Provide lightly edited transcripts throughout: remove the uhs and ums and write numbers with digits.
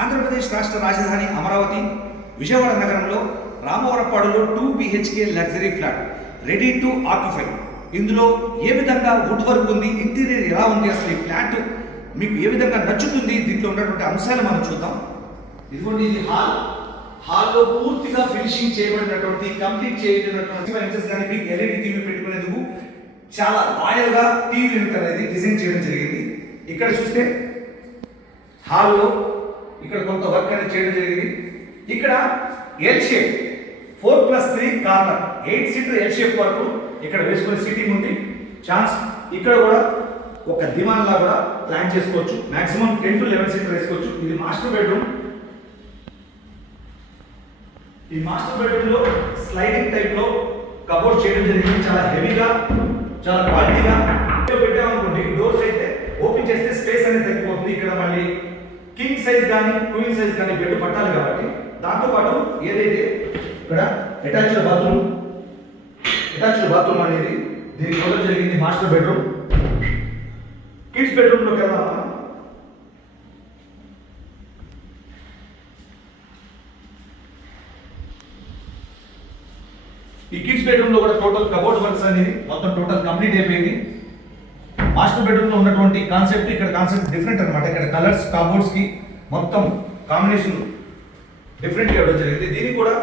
ఆంధ్రప్రదేశ్ రాష్ట్ర రాజధాని అమరావతి విజయవాడ నగరంలో రామవరపాడులో 2 BHK luxury flat ready to occupy. ఇందులో ఏ విధంగా వుడ్ వర్క్ ఉంది, ఇంటీరియర్ ఎలా ఉంది, అసలు ఈ ఫ్లాట్ మీకు ఏ విధంగా నచ్చుతుంది, దీంట్లో ఉన్నటువంటి అంశాలు మనం చూద్దాం. ఇదిగోండి, ఇది హాల్లో పూర్తిగా ఫినిషింగ్ చేయబడినటువంటి కంప్లీట్ చేయబడినటువంటి కానీ మీకు ఎల్ఈడి టీవీ పెట్టుకునేందుకు చాలా రాయల్ గా టీవీ యూనిట్ అనేది డిజైన్ చేయడం జరిగింది. ఇక్కడ చూస్తే హాల్లో ఇక్కడ కొంత వర్క్ అనేది చేయడం జరిగింది. ఇక్కడ L shape 4+3 corner 8 seater L shape వరకు ఇక్కడ వేసుకునే సీటింగ్ ఉంది. ఛాన్స్ ఇక్కడ కూడా ఒక దివాన్ లా కూడా ప్లాన్ చేసుకోవచ్చు. మాక్సిమం 10 to 11 సీటర్ వేసుకోవచ్చు. ఇది మాస్టర్ బెడ్రూమ్. ఈ మాస్టర్ బెడ్రూమ్ లో స్లైడింగ్ టైప్ లో కబోర్డ్ చేయడం జరిగింది. చాలా హెవీగా, చాలా క్వాలిటీగా పెట్టామనుకోండి, డోర్స్ అయితే ఓపెన్ చేస్తే స్పేస్ అనేది తగ్గిపోతుంది. ఇక్కడ మళ్ళీ కింగ్ సైజ్ కానీ క్వీన్ సైజ్ కానీ బెడ్ పట్టాలి కాబట్టి దాంతో పాటు ఏదైతే ఇక్కడ అటాచ్డ్ బాత్రూమ్ అనేది దీనికి ఇవ్వడం జరిగింది. Master bedroom. కిడ్స్ బెడ్రూమ్ లోకి వెళ్దాం. ఈ కిడ్స్ బెడ్రూమ్ లో కూడా టోటల్ కబోర్డ్ వర్క్స్ అనేది మొత్తం టోటల్ కంప్లీట్ అయిపోయింది. మాస్టర్ బెడ్రూమ్ లో ఉన్నటువంటి కాన్సెప్ట్ ఇక్కడ కాన్సెప్ట్ డిఫరెంట్ అనమాట. ఇక్కడ కలర్స్ కబోర్డ్స్ కి మొత్తం కాంబినేషన్ డిఫరెంట్ గా ఇవ్వడం జరిగింది. దీనికి కూడా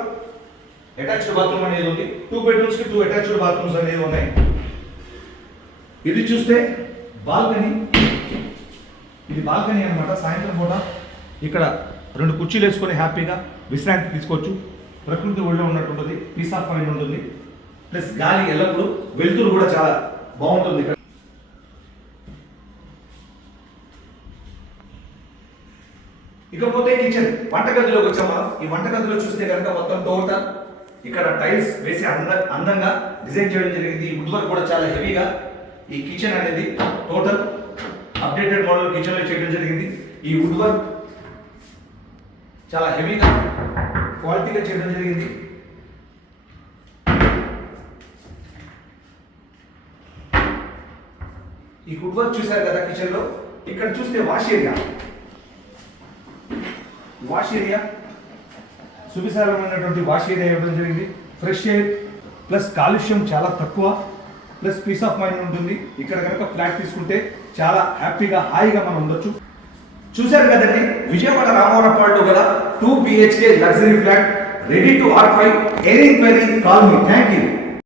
అటాచ్డ్ బాత్రూమ్ అనేది ఉంది. 2 బెడ్రూమ్స్ కి 2 అటాచ్డ్ బాత్రూమ్స్ అనేవి ఉన్నాయి. ఇది చూస్తే బాల్కనీ. ఇది బాల్కనీ అనమాట. సాయంత్రం పూట ఇక్కడ 2 కుర్చీలు వేసుకొని హ్యాపీగా విశ్రాంతి తీసుకోవచ్చు. ప్రకృతి ఒళ్ళో ఉన్నట్టుంటుంది, పీస్ ఆఫ్ మైండ్ ఉంటుంది. ప్లస్ గాలి ఎల్లప్పుడూ వెలుతురు కూడా చాలా బాగుంటుంది. ఇక్కడ ఇకపోతే కిచెన్ వంటగదిలోకి వచ్చామా. ఈ వంటగదిలో చూస్తే కనుక మొత్తం టోటల్ ఇక్కడ టైల్స్ వేసి అందంగా డిజైన్ చేయడం జరిగింది. ఈ వుడ్ వర్క్ కూడా చాలా హెవీగా ఈ కిచెన్ అనేది టోటల్ అప్డేటెడ్ మోడల్ కిచెన్ లో చేయడం జరిగింది. ఈ వుడ్ వర్క్ చాలా హెవీగా క్వాలిటీగా చేయడం జరిగింది. ఈ వుడ్ వర్క్ చూసారు కదా కిచెన్ లో. ఇక్కడ చూస్తే వాష్ ఏరియా సువిశాలమైనటువంటి వాష్ ఏరియా ఇవ్వడం జరిగింది. ఫ్రెష్ ఎయిర్ ప్లస్ కాలుష్యం చాలా తక్కువ, ప్లస్ పీస్ ఆఫ్ మైండ్ ఉంటుంది. ఇక్కడ కనుక ఫ్లాట్ తీసుకుంటే చాలా హ్యాపీగా హాయిగా మనం ఉండొచ్చు. చూశారు కదండి, విజయవాడ రామవరపాడులో గల 2 BHK luxury flat ready to occupy. Any enquiry call me. Thank you.